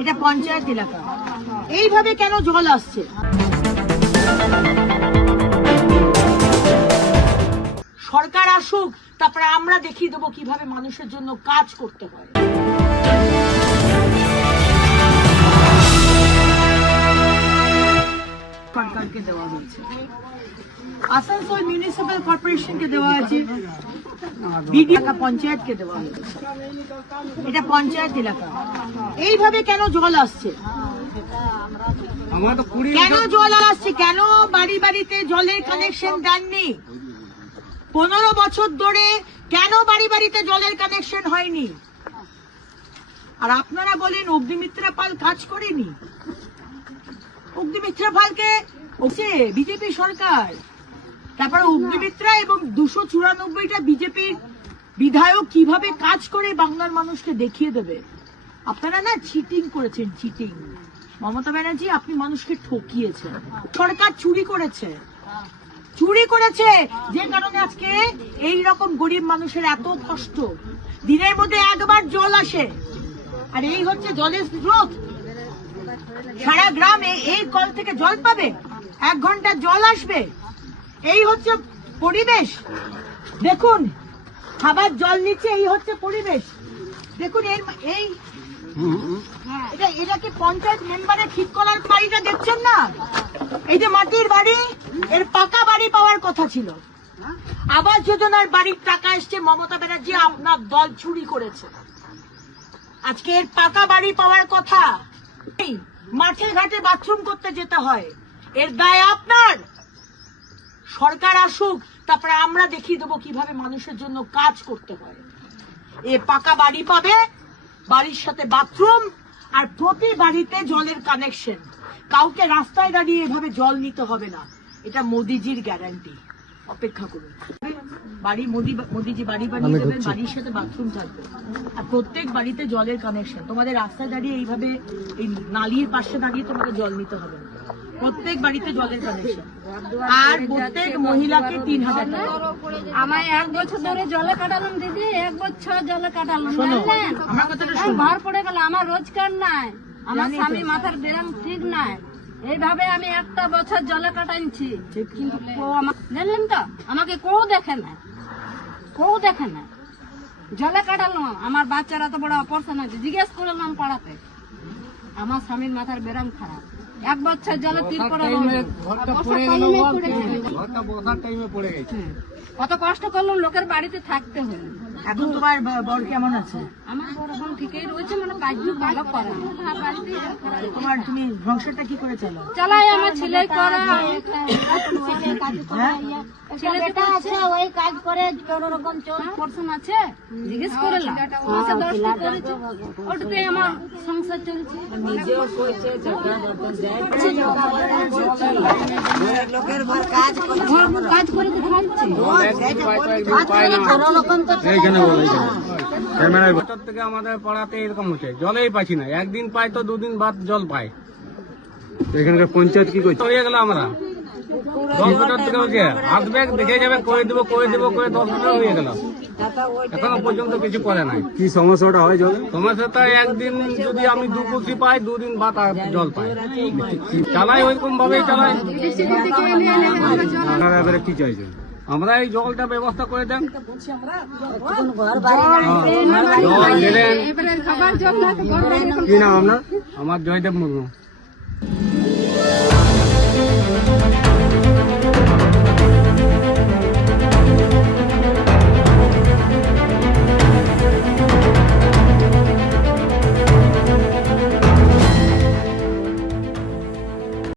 এটা পঞ্চায়েত এলাকা, এইভাবে কেন জল আসছে? সরকার আসুক, তারপরে আমরা দেখিয়ে দেবো কিভাবে মানুষের জন্য কাজ করতে হয়। সরকারকে দেওয়া হয়েছে, আসানসোল মিউনিসিপাল কর্পোরেশনকে দেওয়া আছে, বিডি পঞ্চায়েতকে দেওয়া হয়েছে। এটা পঞ্চায়েত এলাকা, এইভাবে কেন জল আসছে? কেন জল আসছে? কেন বাড়ি বাড়িতে জলের কানেকশন দেননি? 15 বছর ধরে কেন বাড়ি বাড়িতে জলের কানেকশন হয়নি? আর আপনারা বলেন অগ্নিমিত্রা পাল কাজ করেনি। অগ্নিমিত্রা পালকে বিজেপি সরকার, তারপরে অগ্নিমিত্রা এবং 294টা বিজেপির বিধায়ক কিভাবে কাজ করে বাংলার মানুষকে দেখিয়ে দেবে। আপনারা না চিটিং করেছেন, চিটিং। মমতা ব্যানার্জি, আপনি মানুষকে ঠকিয়েছেন। সরকার চুরি করেছে, চুরি করেছে, যে কারণে আজকে এই রকম গরিব মানুষের এত কষ্ট। দিনের মধ্যে একবার জল আসে, আর এই হচ্ছে জলের স্রোত। সারা গ্রামে এই কল থেকে জল পাবে, 1 ঘন্টা জল আসবে, এই হচ্ছে পরিবেশ। দেখুন খাবার জল নিচ্ছে, এই হচ্ছে পরিবেশ। দেখুন এই এটা কি পঞ্চায়েত মেম্বারের ঠিক করার বাড়িটা দেখছেন না? এই যে মাটির বাড়ি, এর পাকা বাড়ি পাওয়ার কথা ছিল। আবাস যোজনার বাড়ির টাকা এসছে, মমতা ব্যানার্জি আপনার দল চুরি করেছে। আজকে এর পাকা বাড়ি পাওয়ার কথা। মাঠে ঘাটে বাথরুম করতে যেতে হয়, এর দায় আপনার। সরকার আসুক, তারপরে আমরা দেখিয়ে দেবো কিভাবে মানুষের জন্য কাজ করতে হয়। এ পাকা বাড়ি পাবে, বাড়ির সাথে বাথরুম, আর প্রতি বাড়িতে জলের কানেকশন। কাউকে রাস্তায় দাঁড়িয়ে এভাবে জল নিতে হবে না, এটা মোদিজির গ্যারান্টি। অপেক্ষা করুন, মোদিজি বাড়ি বানিয়ে দেবেন, বাড়ির সাথে বাথরুম থাকবে, আর প্রত্যেক বাড়িতে জলের কানেকশন। তোমাদের রাস্তায় দাঁড়িয়ে এইভাবে এই নালির পাশে দাঁড়িয়ে তোমাদের জল নিতে হবে না, প্রত্যেক বাড়িতে জলের কানেকশন। আর প্রত্যেক মহিলাকে 3000 টাকা। আমায় 1 বছর ধরে জলে কাটালাম দিদি, 1 বছর জলে কাটালাম। আমার কথাটা শুনুন, ভার পড়ে গেল, আমার রোজগার নাই, আমার স্বামী মাথার ব্যায়াম ঠিক নাই, এইভাবে আমি 1টা বছর জলে কাটাইছি। কিন্তু জানলেন তো, আমাকে কেউ দেখে না, কেউ দেখে না। জলে কাটালাম, আমার বাচ্চারা তো বড় অপারেশন আছে, জিজ্ঞেস করলাম পাড়াতে, আমার স্বামীর মাথার ব্যায়াম খারাপ। 1 বছর জলে তীর পড়ে কত কষ্ট করলাম, লোকের বাড়িতে থাকতে হলো। এখন তোমার বর কেমন আছে? আমার বড় বোন ঠিকই রয়েছে, মানে কাজ ভালো করে। তোমার তুমি সংসারটা কি করে চালাও? চালাই আমার ছেলে করে, ছেলেটা আছে ওই কাজ করে, কোন রকম পড়াশোন আছে, জিজ্ঞেস করলাম, মাসে 10টা করেছে, ওটাতে আমার সংসার চলছে। নিজেও করছে, লোকের ঘর কাজ করে খাচ্ছি। বছর থেকে আমাদের পাড়াতে এরকম হচ্ছে, জলেই পাচ্ছি না। একদিন পাই তো 2 দিন বাদ জল পাই। এখানকার পঞ্চায়েত কি করছে? হয়ে গেল আমরা 10 বছর থেকে হচ্ছে, আসবে দেখে যাবে, করে দেবো করে 10 বছর হয়ে গেল, এখনো পর্যন্ত কিছু করে নাই। কি সমস্যাটা হয় জলে? সমস্যাটা একদিন যদি আমি 2 কুচি পাই, 2 দিন বাদ জল পাই। চালাই ওইরকম ভাবেই চালাই। আপনারা এবারে কি চাইছেন? আমরা এই জলটা ব্যবস্থা করে দেন, কি নাম আপনার? আমার জয়দেব মুর্মু।